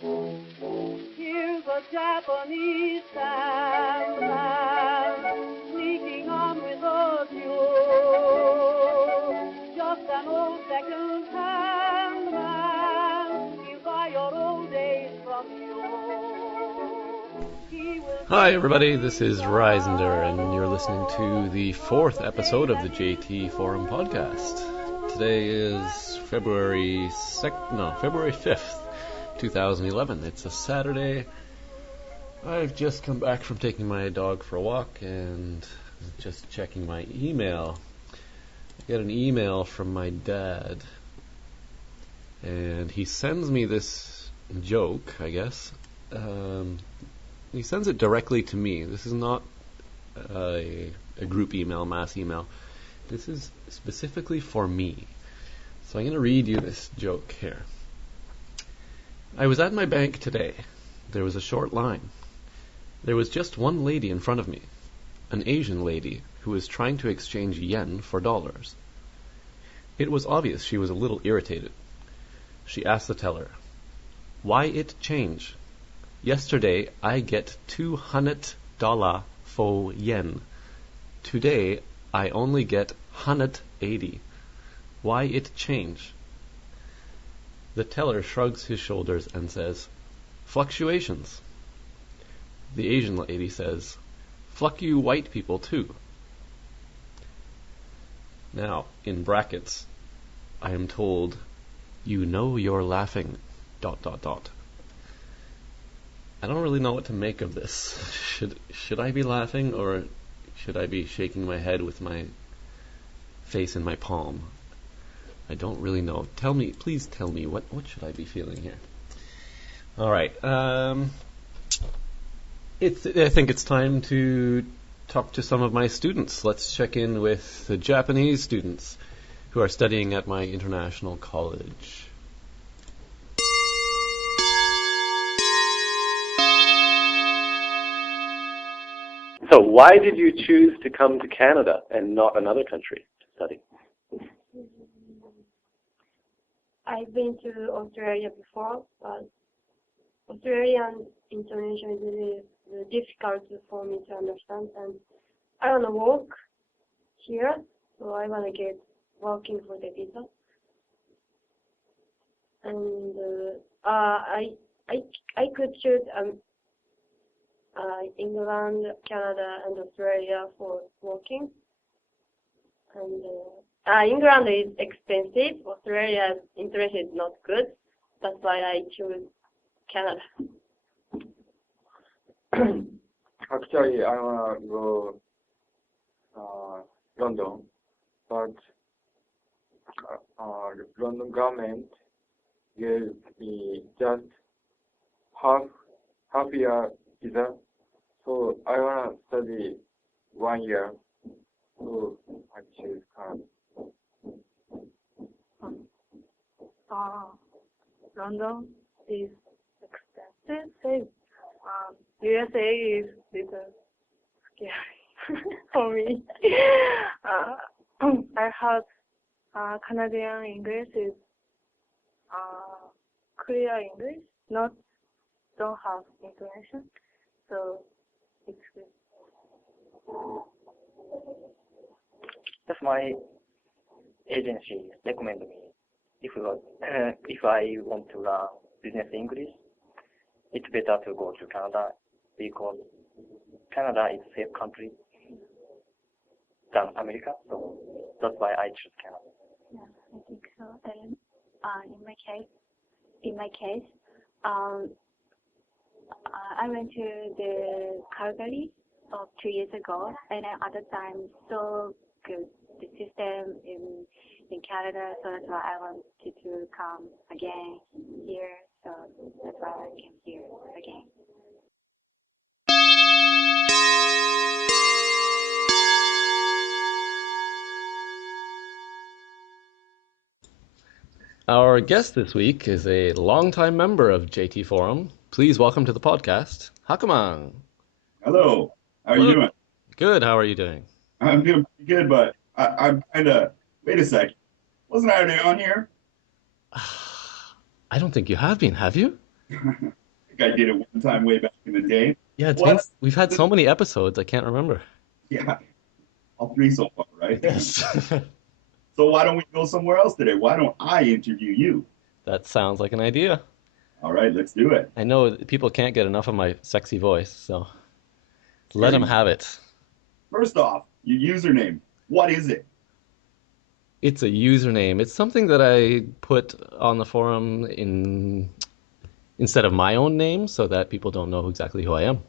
Here's a Japanese sandman sneaking on with a mule. Just an old second-hand man. He'll buy your old days from you. Hi everybody, this is Reisender, and you're listening to the 4th episode of the JT Forum podcast. Today is February 5th, 2011. It's a Saturday. I've just come back from taking my dog for a walk and just checking my email. I get an email from my dad, and he sends me this joke, I guess. He sends it directly to me. This is not a group email, mass email. This is specifically for me. So I'm going to read you this joke here. I was at my bank today. There was a short line. There was just one lady in front of me, an Asian lady who was trying to exchange yen for dollars. It was obvious she was a little irritated. She asked the teller, "Why it change? Yesterday I get $200 for yen. Today I only get 180. Why it change?" The teller shrugs his shoulders and says, "Fluctuations." The Asian lady says, "Fluck you white people too." Now, in brackets, I am told, "You know you're laughing, ... I don't really know what to make of this. Should I be laughing, or should I be shaking my head with my face in my palm? I don't really know. Please tell me, what should I be feeling here? All right. I think it's time to talk to some of my students. Let's check in with the Japanese students who are studying at my international college. So why did you choose to come to Canada and not another country to study? I've been to Australia before, but Australian intonation is really difficult for me to understand, and I want to work here, so I want to get working for the visa. And I could choose England, Canada, and Australia for working. And England is expensive. Australia's interest is not good. That's why I choose Canada. Actually, I want to go London, but London government gave me just half year visa, so I want to study 1 year, so I choose Canada. London is expensive. USA is little scary for me. I heard Canadian English is clear English, don't have intonation, so it's good. That's my agency recommend me if I want to learn business English, it's better to go to Canada because Canada is a safe country than America, so that's why I choose Canada. Yeah, I think so. And in my case, I went to the Calgary 2 years ago, and at the time, so good the system in Canada, so that's why I wanted to come again here. So that's why I came here again. Our guest this week is a longtime member of JT Forum. Please welcome to the podcast, Hakuman. Hello. How are you doing? Good. How are you doing? I'm doing pretty good, but I'm kind of... Wait a second. Wasn't I already on here? I don't think you have been, have you? think I did it one time way back in the day. Yeah, it's been, What? we've had so many episodes, I can't remember. Yeah, all three so far, right? Yes. So why don't we go somewhere else today? Why don't I interview you? That sounds like an idea. All right, let's do it. I know people can't get enough of my sexy voice, so let them Great. have it. First off, your username. What is it? It's a username. It's something that I put on the forum instead of my own name so that people don't know exactly who I am.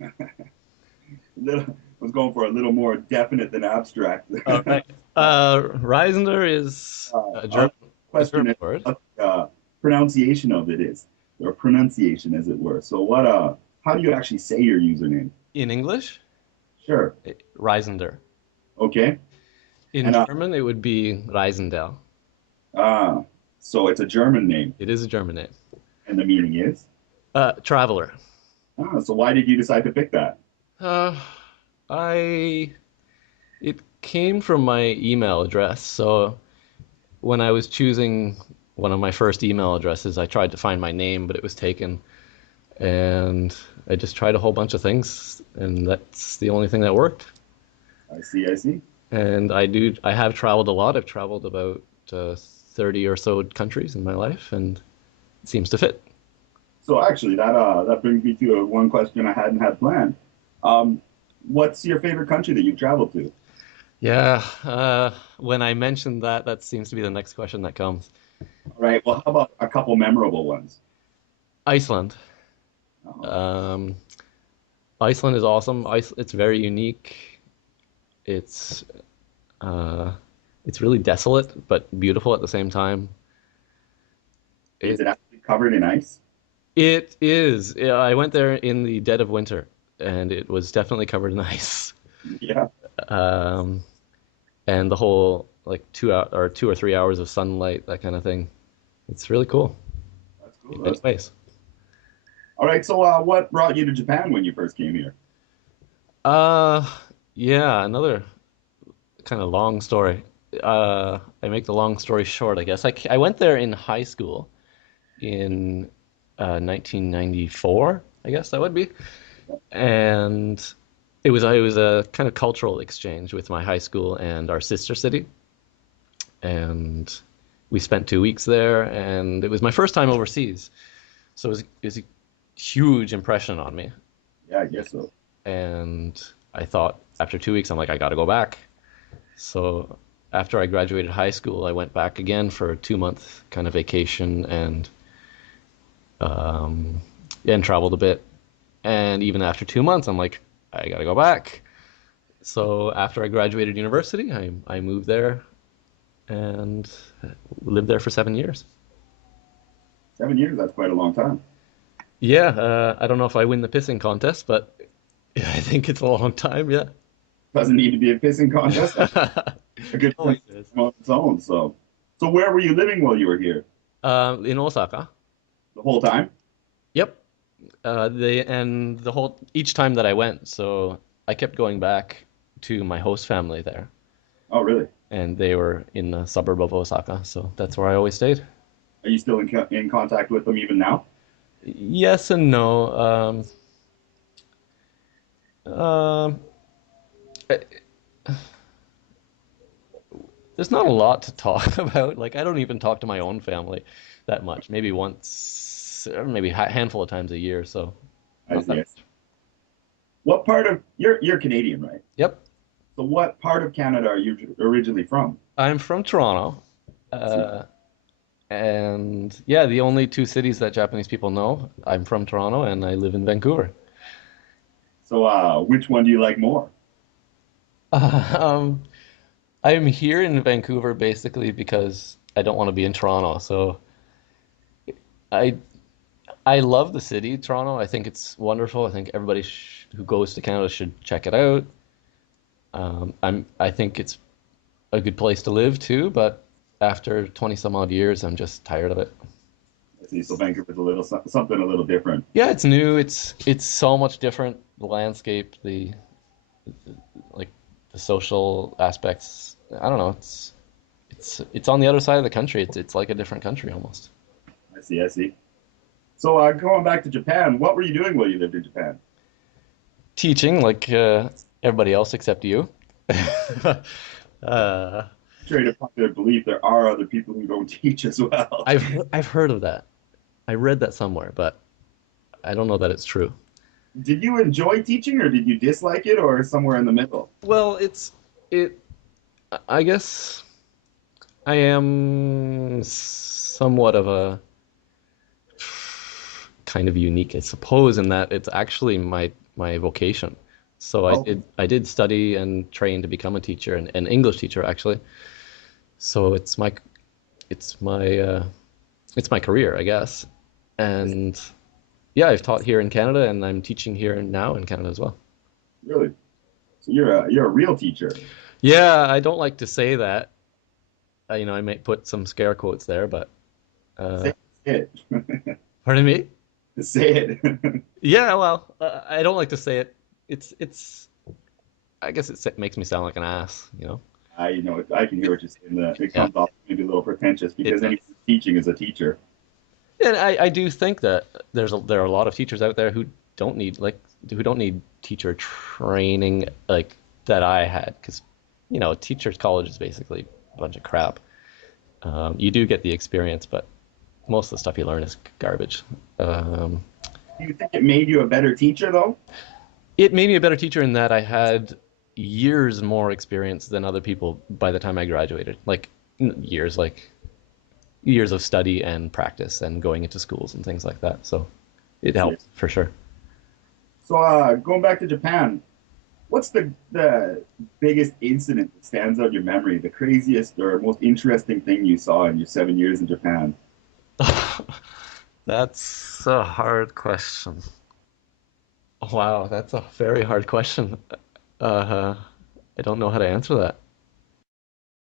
I was going for a little more definite than abstract. All right. Reisender is a German Question is word. what pronunciation of it is, or pronunciation, as it were. So what? How do you actually say your username? In English, Sure. Reisender. Okay. In And German, it would be Reisendel. so it's a German name, It is a German name. and the meaning is. Traveler. So why did you decide to pick that? Uh, it came from my email address. So when I was choosing one of my first email addresses, I tried to find my name, but it was taken. And I just tried a whole bunch of things, and that's the only thing that worked. I see. I see. And I have traveled a lot. I've traveled about 30 or so countries in my life, and it seems to fit. So actually, that brings me to one question I hadn't had planned. What's your favorite country that you've traveled to? Yeah, when I mentioned that, that seems to be the next question that comes. All right. Well, how about a couple memorable ones? Iceland. Oh, Iceland is awesome. It's very unique. It's it's really desolate but beautiful at the same time. is It it actually covered in ice? it is. Yeah, I went there in the dead of winter, and it was definitely covered in ice. Yeah. Um, and the whole like 2 hour or 2 or 3 hours of sunlight, that kind of thing. It's really cool That's in cool. many ways. All right. So what brought you to Japan when you first came here? Uh, yeah, another kind of long story. I make the long story short, I guess. I went there in high school in 1994, I guess that would be. And it was a kind of cultural exchange with my high school and our sister city. And we spent 2 weeks there, and it was my first time overseas. So it was a huge impression on me. Yeah, I guess so. And I thought after 2 weeks, I'm like, I got to go back. So after I graduated high school, I went back again for a 2 month kind of vacation and traveled a bit. And even after 2 months, I'm like, I got to go back. So after I graduated university, I moved there and lived there for 7 years. 7 years, that's quite a long time. Yeah, I don't know if I win the pissing contest, but I think it's a long time, yeah. Doesn't need to be a pissing contest. A good Always place is. on its own. So where were you living while you were here? In Osaka. The whole time? Yep. Each time that I went, so I kept going back to my host family there, Oh, really? and they were in the suburb of Osaka, so that's where I always stayed. Are you still in contact with them even now? Yes and no. Um, eh, there's not a lot to talk about. Like, I don't even talk to my own family that much. Maybe once, or maybe a handful of times a year. So, I not that see. much. What part of you're Canadian, right? Yep. So what part of Canada are you originally from? I'm from Toronto. Uh, And yeah, the only two cities that Japanese people know, I'm from Toronto and I live in Vancouver. So which one do you like more? Um, I'm here in Vancouver basically because I don't want to be in Toronto. So I I love the city, Toronto. I think it's wonderful. I think everybody who goes to Canada should check it out. I think it's a good place to live too, but after 20 some odd years, I'm just tired of it. I see. So Vancouver's a little something a little different. Yeah, it's new. It's so much different. The landscape, like the social aspects. I don't know. It's on the other side of the country. It's like a different country almost. I see. I see. So going back to Japan, what were you doing while you lived in Japan? Teaching like everybody else except you. uh, Contrary to popular belief, there are other people who don't teach as well. I've heard of that. I read that somewhere, but I don't know that it's true. Did you enjoy teaching, or did you dislike it, or somewhere in the middle? Well, it. I guess I am somewhat of a kind of unique, I suppose, in that it's actually my vocation. So Oh, I did study and train to become a teacher, an English teacher actually. So it's my it's my career, I guess. And yeah, I've taught here in Canada, and I'm teaching here now in Canada as well. really? So you're a real teacher. Yeah, I don't like to say that. I might put some scare quotes there, but uh, Say it. pardon me. Say it. Yeah, well, I don't like to say it. It's. I guess it makes me sound like an ass. I can hear what you're saying. That it Yeah. comes off maybe a little pretentious It because anyone who's teaching is a teacher. And I do think that there are a lot of teachers out there who don't need teacher training like that I had, because teachers college is basically a bunch of crap. You do get the experience, but most of the stuff you learn is garbage. Um, Do you think it made you a better teacher, though? it made me a better teacher in that I had years more experience than other people by the time I graduated. Like years of study and practice and going into schools and things like that. So it helped for sure. So going back to Japan, what's the biggest incident that stands out in your memory? The craziest or most interesting thing you saw in your 7 years in Japan? That's a hard question. Wow, that's a very hard question. Uh, I don't know how to answer that.